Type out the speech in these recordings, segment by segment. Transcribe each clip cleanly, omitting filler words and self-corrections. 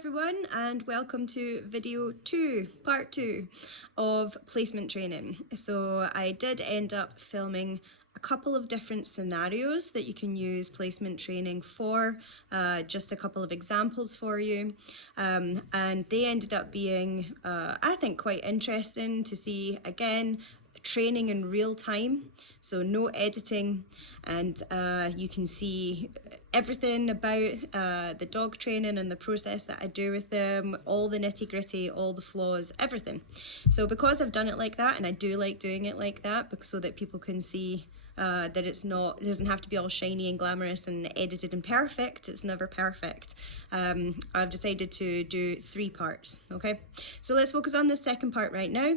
everyone, and welcome to video 2, part 2 of placement training. So I did end up filming a couple of different scenarios that you can use placement training for, just a couple of examples for you, and they ended up being, I think, quite interesting to see again. Training in real time, so no editing, and you can see everything about the dog training and the process that I do with them, all the nitty gritty, all the flaws, everything. So because I've done it like that, and I do like doing it like that, so that people can see that it doesn't have to be all shiny and glamorous and edited and perfect. It's never perfect. I've decided to do 3 parts, okay? So let's focus on the second part right now.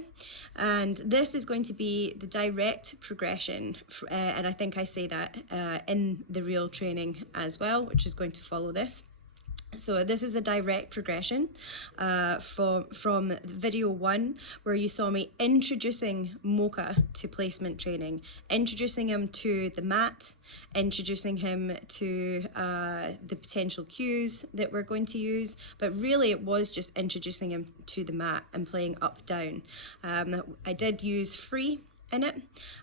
And this is going to be the direct progression. And I think I say that in the real training as well, which is going to follow this. So this is a direct progression from video 1, where you saw me introducing Mocha to placement training, introducing him to the mat, introducing him to the potential cues that we're going to use, but really it was just introducing him to the mat and playing up down. I did use free in it,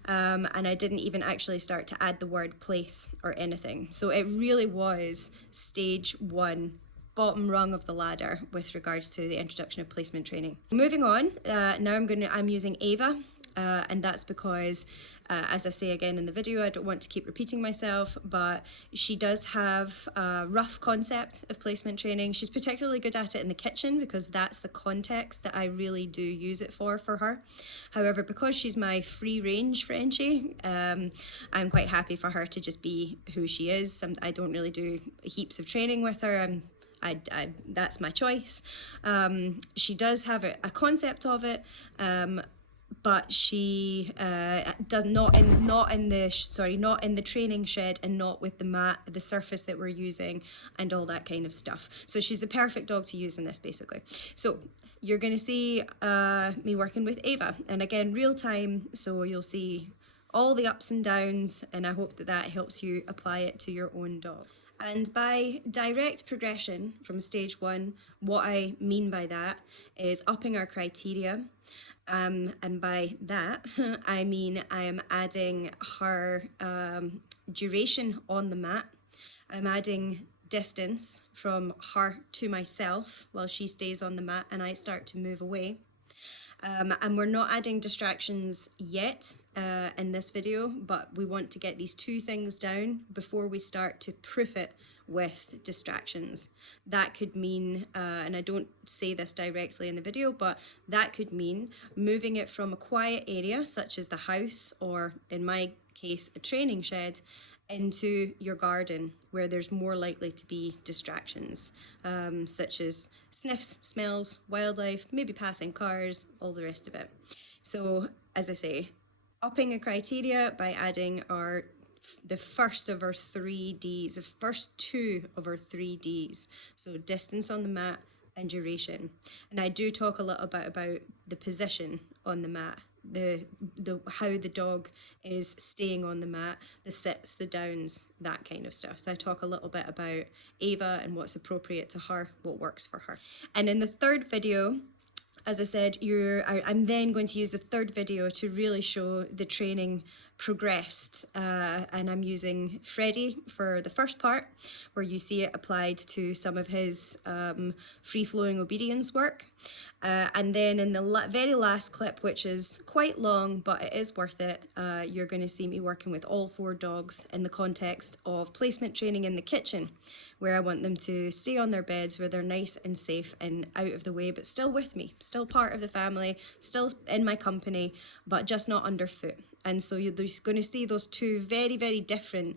and I didn't even actually start to add the word place or anything. So it really was stage 1, bottom rung of the ladder with regards to the introduction of placement training. Moving on, now I'm using Ava, and that's because as I say again in the video, I don't want to keep repeating myself, but she does have a rough concept of placement training. She's particularly good at it in the kitchen because that's the context that I really do use it for her. However, because she's my free range Frenchie, I'm quite happy for her to just be who she is. I don't really do heaps of training with her. That's my choice. She does have a concept of it, but she does not in the training shed, and not with the mat, the surface that we're using, and all that kind of stuff. So she's a perfect dog to use in this, basically. So you're going to see me working with Ava, and again real time, so you'll see all the ups and downs, and I hope that helps you apply it to your own dog. And by direct progression from stage 1, what I mean by that is upping our criteria. And by that, I mean I am adding her duration on the mat. I'm adding distance from her to myself while she stays on the mat and I start to move away. And we're not adding distractions yet in this video, but we want to get these 2 things down before we start to proof it with distractions. That could mean, and I don't say this directly in the video, but that could mean moving it from a quiet area such as the house, or in my case a training shed, into your garden where there's more likely to be distractions, such as sniffs, smells, wildlife, maybe passing cars, all the rest of it. So as I say, upping a criteria by adding the first of our 3 Ds, the first 2 of our 3 Ds. So distance on the mat and duration. And I do talk a little bit about the position on the mat, the how the dog is staying on the mat, the sits, the downs, that kind of stuff. So I talk a little bit about Ava and what's appropriate to her, what works for her. And in the third video, as I said, I'm then going to use the third video to really show the training progressed, and I'm using Freddie for the first part, where you see it applied to some of his free-flowing obedience work, and then in the very last clip, which is quite long but it is worth it, you're going to see me working with all 4 dogs in the context of placement training in the kitchen, where I want them to stay on their beds where they're nice and safe and out of the way, but still with me, still part of the family, still in my company, but just not underfoot. And so you're just going to see those 2 very, very different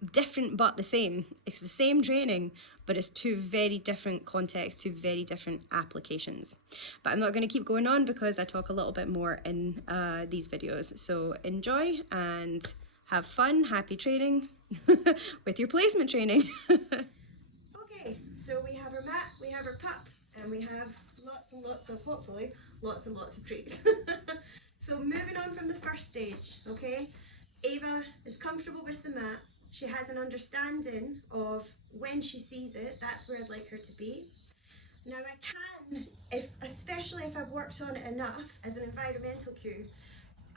but the same. It's the same training, but it's 2 very different contexts, 2 very different applications. But I'm not going to keep going on because I talk a little bit more in these videos. So enjoy and have fun, happy training with your placement training. Okay, so we have our mat, we have our pup, and we have lots and lots of, hopefully, lots and lots of treats. So moving on from the first stage, okay? Ava is comfortable with the mat. She has an understanding of when she sees it, that's where I'd like her to be. Now I can, especially if I've worked on it enough as an environmental cue,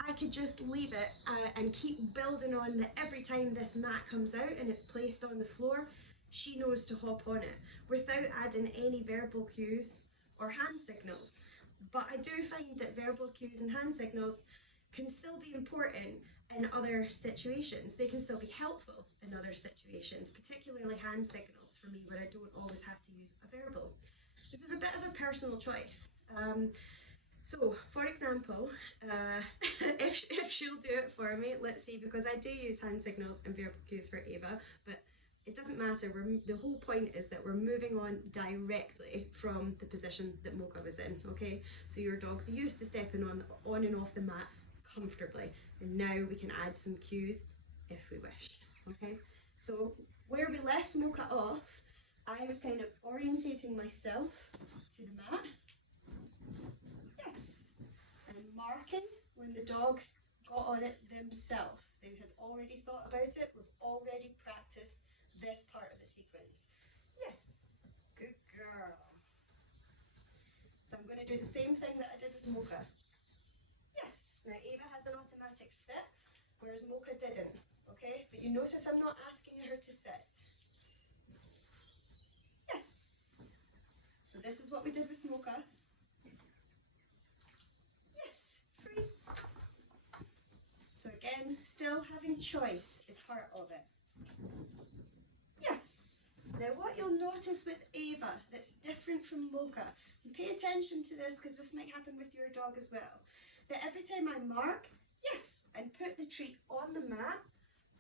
I could just leave it and keep building on that every time this mat comes out and it's placed on the floor, she knows to hop on it without adding any verbal cues or hand signals. But I do find that verbal cues and hand signals can still be important in other situations. They can still be helpful in other situations, particularly hand signals for me, where I don't always have to use a verbal. This is a bit of a personal choice. So, for example, if she'll do it for me, let's see, because I do use hand signals and verbal cues for Ava, but it doesn't matter. The whole point is that we're moving on directly from the position that Mocha was in, okay? So your dog's used to stepping on and off the mat comfortably, and now we can add some cues if we wish, okay? So where we left Mocha off, I was kind of orientating myself to the mat. Yes. And marking when the dog got on it themselves. They had already thought about it, we've already practiced this part of the sequence. Yes. Good girl. So I'm going to do the same thing that I did with Mocha. Yes. Now Ava has an automatic sit, whereas Mocha didn't. Okay? But you notice I'm not asking her to sit. Yes. So this is what we did with Mocha. Yes. Free. So again, still having choice is part of it. Yes. Now what you'll notice with Ava that's different from Mocha, and pay attention to this because this might happen with your dog as well, that every time I mark, yes, and put the treat on the mat,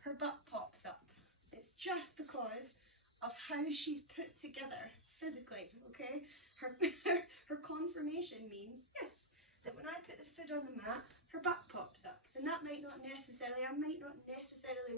her butt pops up. It's just because of how she's put together physically, okay? Her conformation means, yes, that when I put the foot on the mat, her butt pops up. And that I might not necessarily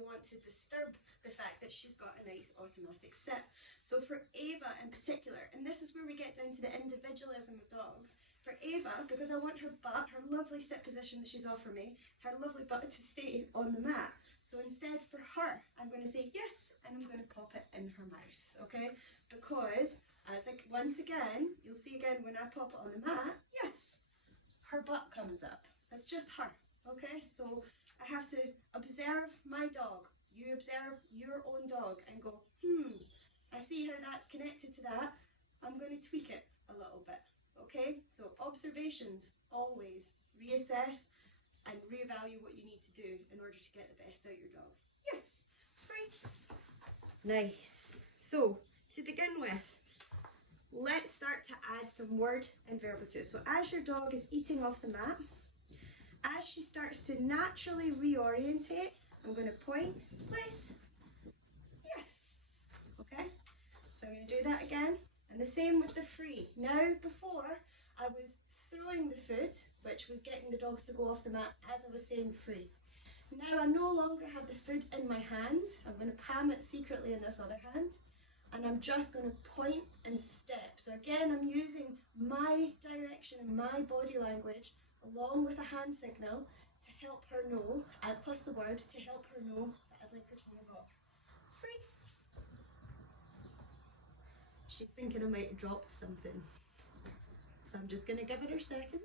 want to disturb the fact that she's got a nice automatic sit. So for Ava in particular, and this is where we get down to the individualism of dogs, for Ava, because I want her butt, her lovely sit position that she's offering me, her lovely butt to stay on the mat. So instead for her, I'm going to say yes, and I'm going to pop it in her mouth, okay? Because, once again, you'll see again when I pop it on the mat, yes, her butt comes up. That's just her, okay? So I have to observe my dog. You observe your own dog and go, I see how that's connected to that. I'm going to tweak it a little bit, okay? So observations, always reassess and reevaluate what you need to do in order to get the best out of your dog. Yes, free. Nice. So, to begin with, let's start to add some word and verbal cues. So as your dog is eating off the mat, as she starts to naturally reorientate, I'm going to point, place, yes. Okay, so I'm going to do that again. And the same with the free. Now, before, I was throwing the food, which was getting the dogs to go off the mat as I was saying free. Now I no longer have the food in my hand. I'm going to palm it secretly in this other hand, and I'm just going to point and step. So again, I'm using my direction and my body language along with a hand signal to help her know, plus the word, to help her know that I'd like her to move off. Free. She's thinking I might have dropped something. So I'm just going to give it her second.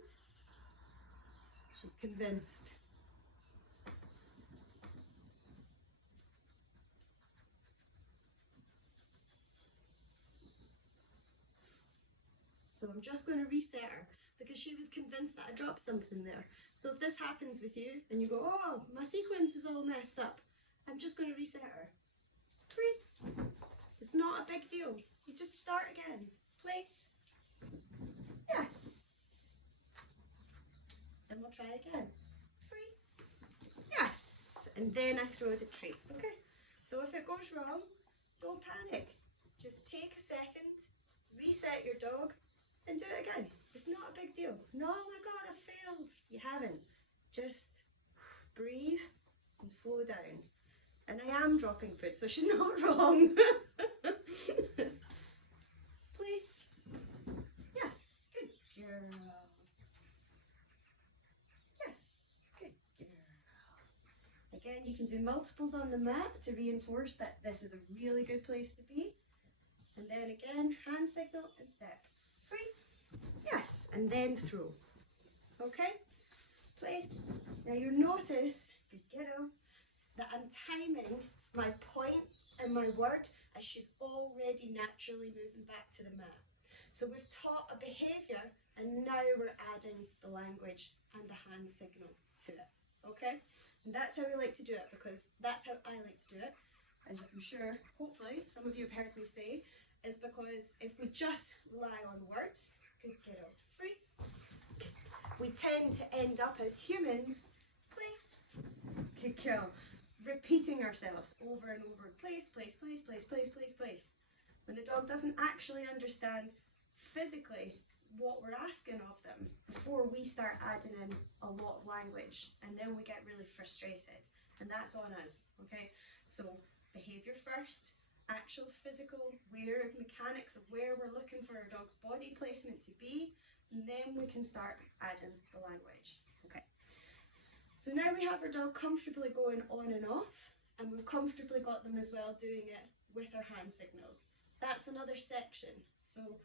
She's convinced. So I'm just going to reset her because she was convinced that I dropped something there. So if this happens with you and you go, oh, my sequence is all messed up, I'm just going to reset her. Free. It's not a big deal. You just start again. Place. Yes. And we'll try again. Free. Yes. And then I throw the treat. Okay. So if it goes wrong, don't panic. Just take a second, reset your dog, and do it again. It's not a big deal. No, oh my God, I failed. You haven't. Just breathe and slow down. And I am dropping food, so she's not wrong. Please. Yes. Good girl. Yes. Good girl. Again, you can do multiples on the mat to reinforce that this is a really good place to be. And then again, hand signal and step. free, yes, and then throw. Okay, place. Now you notice, good girl, that I'm timing my point and my word as she's already naturally moving back to the mat. So we've taught a behaviour and now we're adding the language and the hand signal to it, okay? And that's how we like to do it because that's how I like to do it, as I'm sure, hopefully, some of you have heard me say, is because if we just rely on words, good girl, free, we tend to end up as humans, place, good girl, repeating ourselves over and over, place, place, place, place, place, place, place. When the dog doesn't actually understand physically what we're asking of them before we start adding in a lot of language, and then we get really frustrated, and that's on us, okay? So behaviour first, actual physical mechanics of where we're looking for our dog's body placement to be, and then we can start adding the language. Okay. So now we have our dog comfortably going on and off, and we've comfortably got them as well doing it with our hand signals. That's another section. So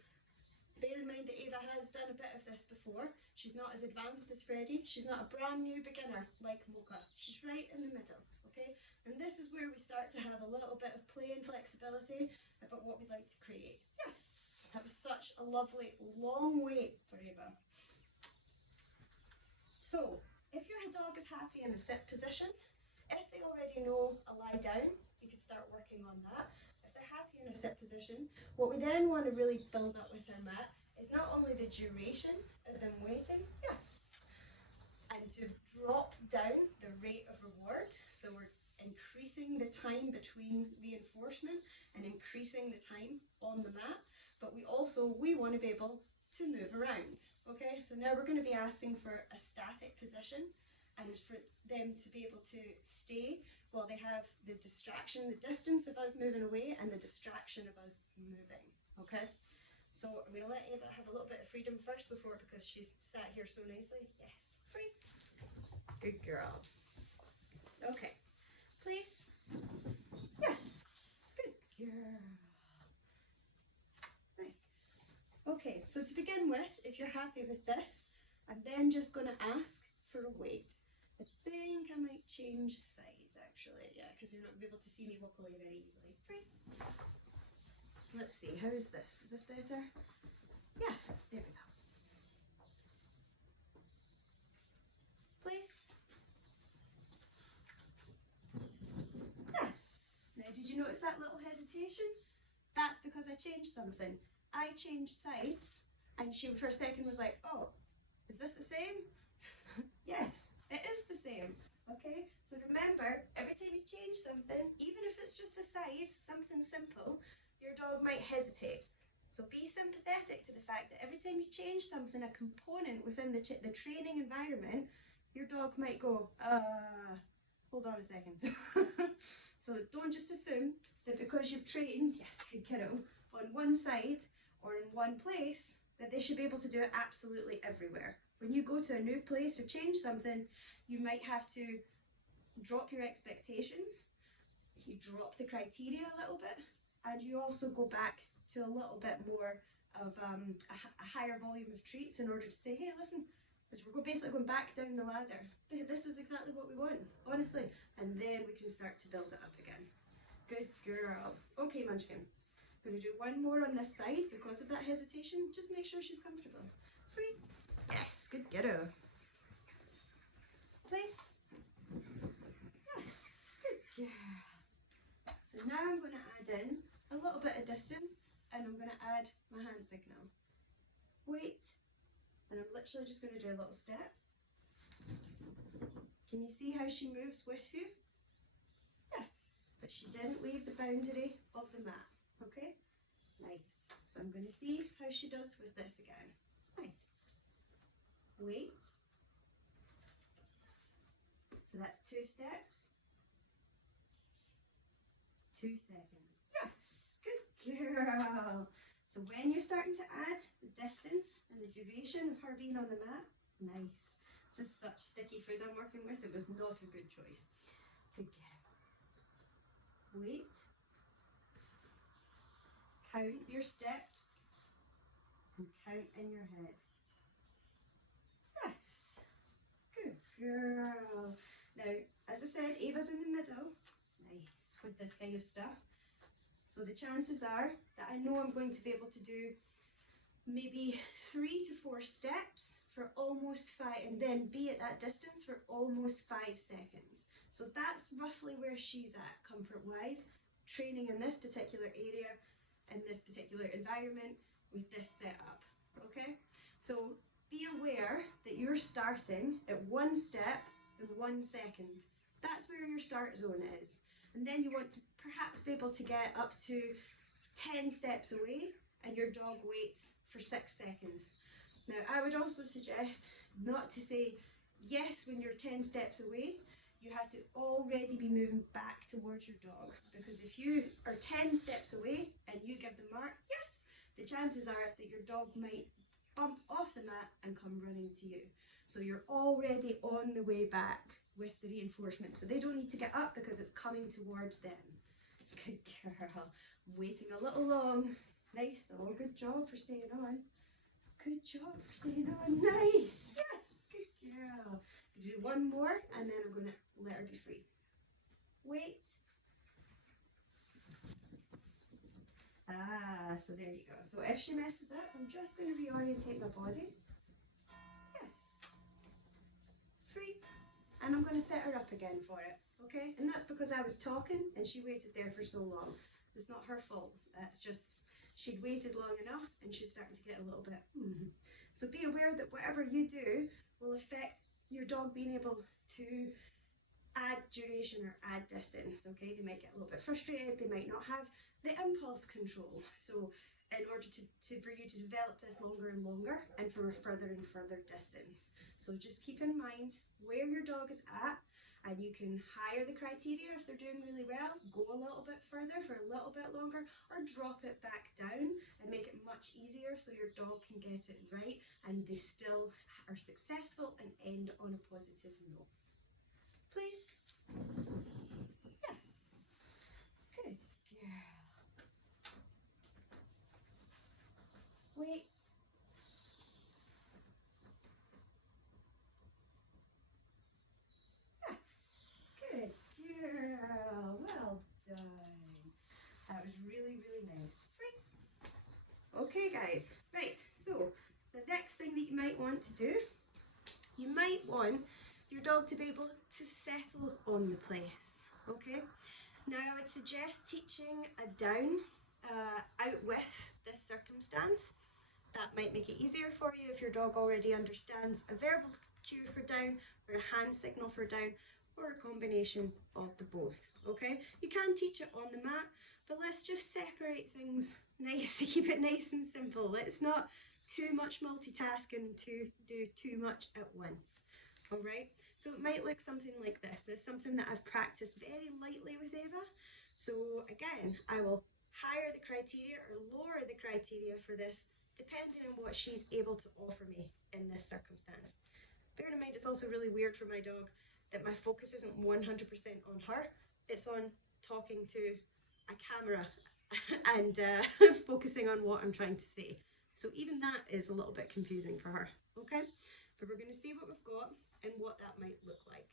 bear in mind that Ava has done a bit of this before. She's not as advanced as Freddie. She's not a brand new beginner like Mocha. She's right in the middle, okay? And this is where we start to have a little bit of play and flexibility about what we'd like to create. Yes, that was such a lovely long wait for Ava. So, if your dog is happy in the sit position, if they already know a lie down, you could start working on that. Happy in a sit position, what we then want to really build up with our mat is not only the duration of them waiting, yes, and to drop down the rate of reward, so we're increasing the time between reinforcement and increasing the time on the mat, but we want to be able to move around, okay? So now we're going to be asking for a static position and for them to be able to stay while they have the distraction, the distance of us moving away and the distraction of us moving, okay? So I'm going to let Ava have a little bit of freedom first before, because she's sat here so nicely. Yes, free. Good girl. Okay, please. Yes, good girl. Nice. Okay, so to begin with, if you're happy with this, I'm then just going to ask for a wait. I think I might change sides actually, yeah, because you're not going to be able to see me walk away very easily. Free. Let's see, how's this? Is this better? Yeah, there we go. Place. Yes. Now, did you notice that little hesitation? That's because I changed something. I changed sides, and she for a second was like, oh, is this the same? Yes, it is the same. Okay, so remember, every time you change something, even if it's just a side, something simple, your dog might hesitate. So be sympathetic to the fact that every time you change something, a component within the training environment, your dog might go, hold on a second. So don't just assume that because you've trained, yes, good kiddo, on one side or in one place, that they should be able to do it absolutely everywhere. When you go to a new place or change something, you might have to drop your expectations, you drop the criteria a little bit, and you also go back to a little bit more of a higher volume of treats in order to say, hey, listen, because we're basically going back down the ladder. This is exactly what we want, honestly. And then we can start to build it up again. Good girl. Okay, Munchkin. I'm going to do one more on this side because of that hesitation. Just make sure she's comfortable. Free. Yes, good kiddo. Place. Yes, good girl. So now I'm going to add in a little bit of distance and I'm going to add my hand signal. Wait. And I'm literally just going to do a little step. Can you see how she moves with you? Yes, but she didn't leave the boundary of the mat. Okay, nice. So I'm going to see how she does with this again. Nice. Wait. So that's 2 steps. 2 seconds. Yes, good girl. So when you're starting to add the distance and the duration of her being on the mat, nice. This is such sticky food I'm working with. It was not a good choice. Good girl. Wait. Count your steps and count right in your head. Yes. Good girl. Now, as I said, Ava's in the middle. Nice with this kind of stuff. So the chances are that I know I'm going to be able to do maybe 3 to 4 steps for almost 5, and then be at that distance for almost 5 seconds. So that's roughly where she's at comfort-wise, training in this particular area, in this particular environment, with this setup, okay? So be aware that you're starting at 1 step in 1 second. That's where your start zone is. And then you want to perhaps be able to get up to 10 steps away, and your dog waits for 6 seconds. Now, I would also suggest not to say yes when you're 10 steps away. You have to already be moving back towards your dog, because if you are 10 steps away and you give the mark yes, the chances are that your dog might bump off the mat and come running to you. So you're already on the way back with the reinforcement. So they don't need to get up because it's coming towards them. Good girl. Waiting a little long. Nice though. Good job for staying on. Good job for staying on. Nice. Yes. Good girl. Do one more and then I'm going to let her be free. Wait. So there you go. So if she messes up, I'm just going to reorientate my body. Yes. Free. And I'm going to set her up again for it. Okay? And that's because I was talking and she waited there for so long. It's not her fault. That's just, she'd waited long enough and she's starting to get a little bit. So be aware that whatever you do will affect your dog being able to add duration or add distance, okay? They might get a little bit frustrated, they might not have the impulse control. So in order for you to develop this longer and longer and for a further and further distance. So just keep in mind where your dog is at, and you can higher the criteria if they're doing really well, go a little bit further for a little bit longer, or drop it back down and make it much easier so your dog can get it right and they still are successful and end on a positive note. Please. Yes. Good girl. Wait. Good girl, well done. That was really, really nice. Free. Okay guys, right, so the next thing that you might want to do, you might want your dog to be able to settle on the place, okay? Now I would suggest teaching a down out with this circumstance. That might make it easier for you if your dog already understands a verbal cue for down or a hand signal for down, or a combination of the both, okay? You can teach it on the mat, but let's just separate things nice to keep it nice and simple. Let's not too much multitasking to do too much at once, all right? So it might look something like this. There's something that I've practiced very lightly with Ava. So again, I will higher the criteria or lower the criteria for this depending on what she's able to offer me in this circumstance. Bear in mind, it's also really weird for my dog that my focus isn't 100% on her. It's on talking to a camera and focusing on what I'm trying to say. So even that is a little bit confusing for her, okay? But we're going to see what we've got and what that might look like.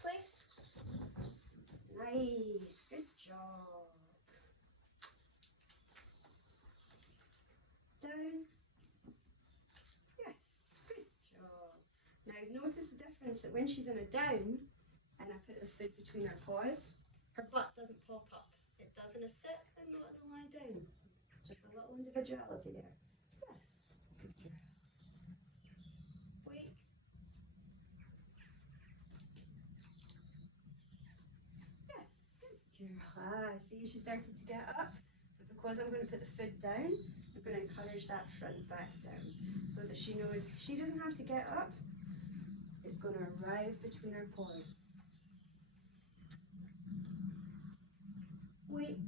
Place. Nice, good job. Down. Yes, good job. Now notice the difference that when she's in a down and I put the foot between her paws, her butt doesn't pop up. It does in a sit and not in a lie down. Just a little individuality there. Yes, good girl. Wait. Yes, good girl. See, she started to get up. But because I'm going to put the foot down, I'm going to encourage that front back down so that she knows she doesn't have to get up. It's going to arrive between her paws. Wait.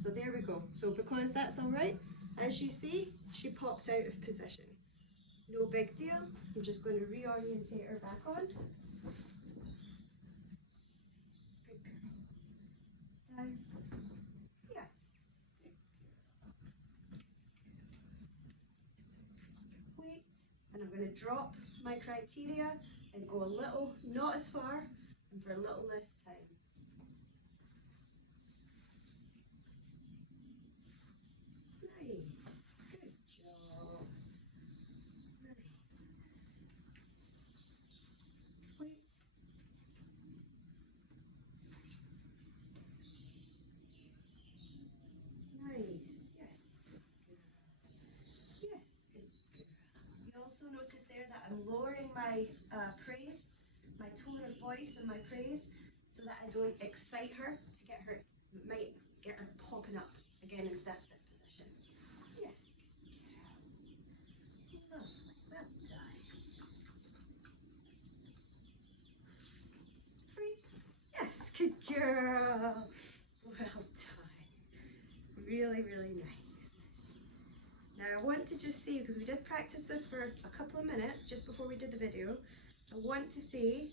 So there we go. So because that's all right, as you see, she popped out of position. No big deal. I'm just going to reorientate her back on. Good girl. Down. to drop my criteria and go a little, not as far, and for a little less time. Nice, good job. Nice. Wait. Nice, yes. Yes, good girl. You also notice there that I'm lowering my praise, my tone of voice and my praise, so that I don't excite her to get her, might get her popping up again into that sit position. Yes, good girl. Lovely, well done. Free. Yes, good girl. Well done. Really, really nice. Now I want to just see, because we did practice this for a couple of minutes just before we did the video, I want to see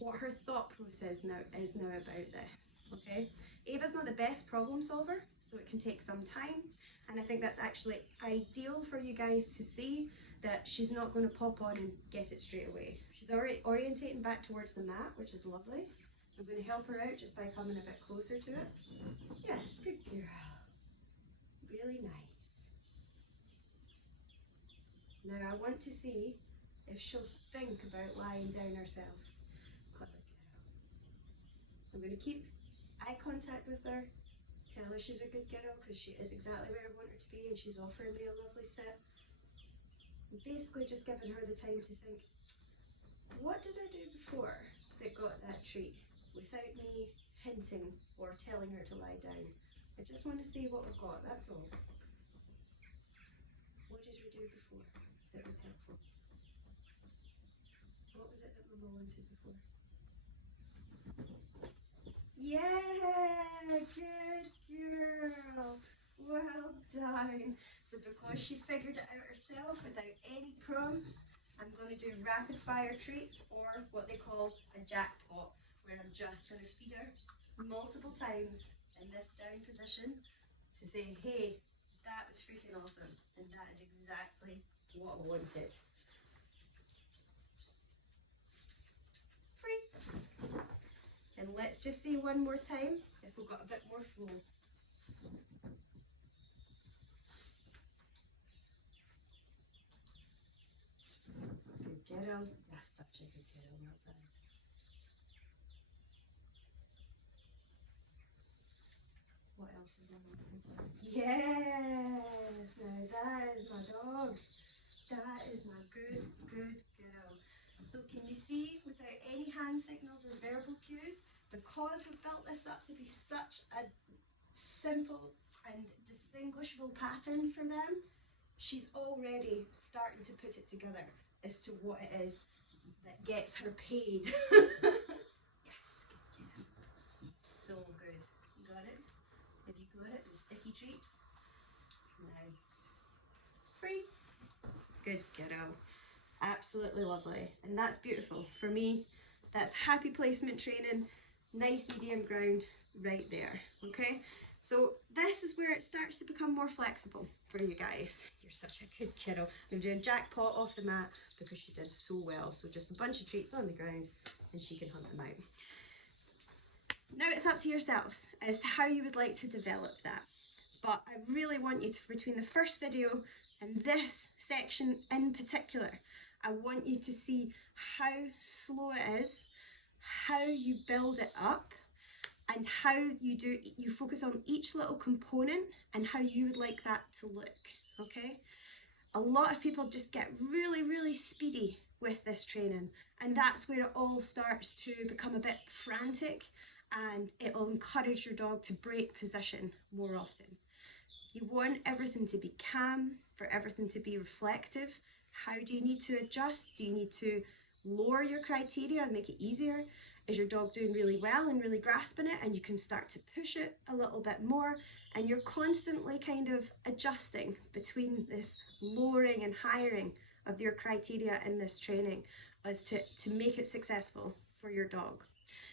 what her thought process is now about this, okay? Ava's not the best problem solver, so it can take some time, and I think that's actually ideal for you guys to see that she's not going to pop on and get it straight away. She's already orientating back towards the mat, which is lovely. I'm going to help her out just by coming a bit closer to it. Yes, good girl. Really nice. Now I want to see if she'll think about lying down herself. Clever girl. I'm going to keep eye contact with her, tell her she's a good girl because she is exactly where I want her to be and she's offering me a lovely sit. And basically just giving her the time to think, what did I do before that got that treat without me hinting or telling her to lie down? I just want to see what we've got, that's all. What did we do before that was helpful? What was it that Mama wanted before? Yeah, good girl. Well done. So because she figured it out herself without any prompts, I'm going to do rapid fire treats, or what they call a jackpot, where I'm just going to feed her multiple times in this down position to say, hey, that was freaking awesome, and that is exactly what I wanted. Free. And let's just see one more time if we've got a bit more flow. Good girl. That's such a good girl, well done. What else is on my? Yes! Now that is my dog. That is my good girl. So can you see, without any hand signals or verbal cues, because we've built this up to be such a simple and distinguishable pattern for them, she's already starting to put it together as to what it is that gets her paid. Yes, good girl. So good. You got it? Have you got it? The sticky treats? Nice. Free. Good girl. Absolutely lovely. And that's beautiful. For me, that's happy placement training, nice medium ground right there. Okay? So this is where it starts to become more flexible for you guys. You're such a good kiddo. I'm doing jackpot off the mat because she did so well. So just a bunch of treats on the ground and she can hunt them out. Now it's up to yourselves as to how you would like to develop that. But I really want you to, between the first video and this section in particular, I want you to see how slow it is, how you build it up, and how you focus on each little component and how you would like that to look, okay? A lot of people just get really speedy with this training, and that's where it all starts to become a bit frantic, and it'll encourage your dog to break position more often. You want everything to be calm, for everything to be reflective. How do you need to adjust? Do you need to lower your criteria and make it easier? Is your dog doing really well and really grasping it and you can start to push it a little bit more, and you're constantly kind of adjusting between this lowering and highering of your criteria in this training as to make it successful for your dog.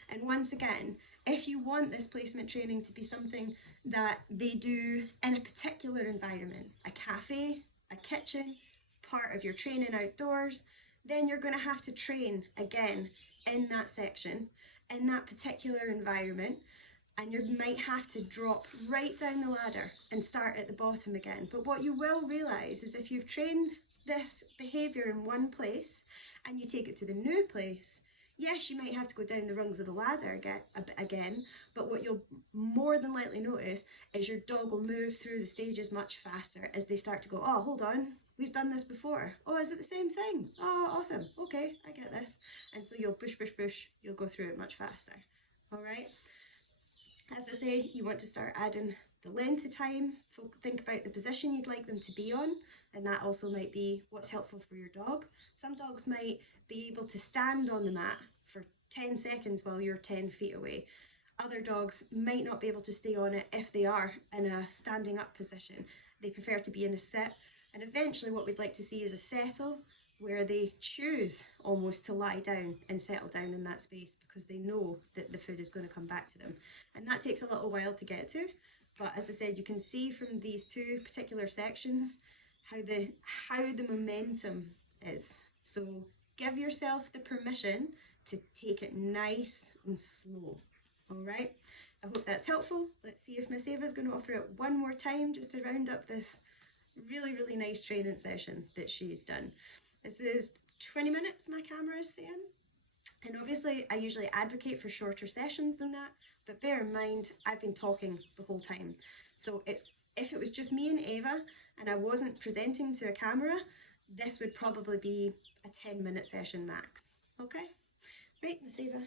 And once again, if you want this placement training to be something that they do in a particular environment, a cafe, a kitchen, part of your training outdoors, then you're going to have to train again in that section, in that particular environment, and you might have to drop right down the ladder and start at the bottom again. But what you will realise is if you've trained this behaviour in one place and you take it to the new place, yes, you might have to go down the rungs of the ladder again, but what you'll more than likely notice is your dog will move through the stages much faster as they start to go, oh, hold on, we've done this before. Oh, is it the same thing? Oh, awesome. Okay, I get this. And so you'll push, you'll go through it much faster. All right. As I say, you want to start adding the length of time. Think about the position you'd like them to be on, and that also might be what's helpful for your dog. Some dogs might be able to stand on the mat for 10 seconds while you're 10 feet away. Other dogs might not be able to stay on it if they are in a standing up position. They prefer to be in a sit, and eventually what we'd like to see is a settle where they choose almost to lie down and settle down in that space because they know that the food is going to come back to them. And that takes a little while to get to, but as I said, you can see from these two particular sections how the momentum is. So give yourself the permission to take it nice and slow. All right, I hope that's helpful. Let's see if Miss Ava's going to offer it one more time just to round up this really, really nice training session that she's done. This is 20 minutes, my camera is saying. And obviously, I usually advocate for shorter sessions than that, but bear in mind, I've been talking the whole time. So if it was just me and Ava and I wasn't presenting to a camera, this would probably be a 10-minute session max. Okay? Right, Miss Ava.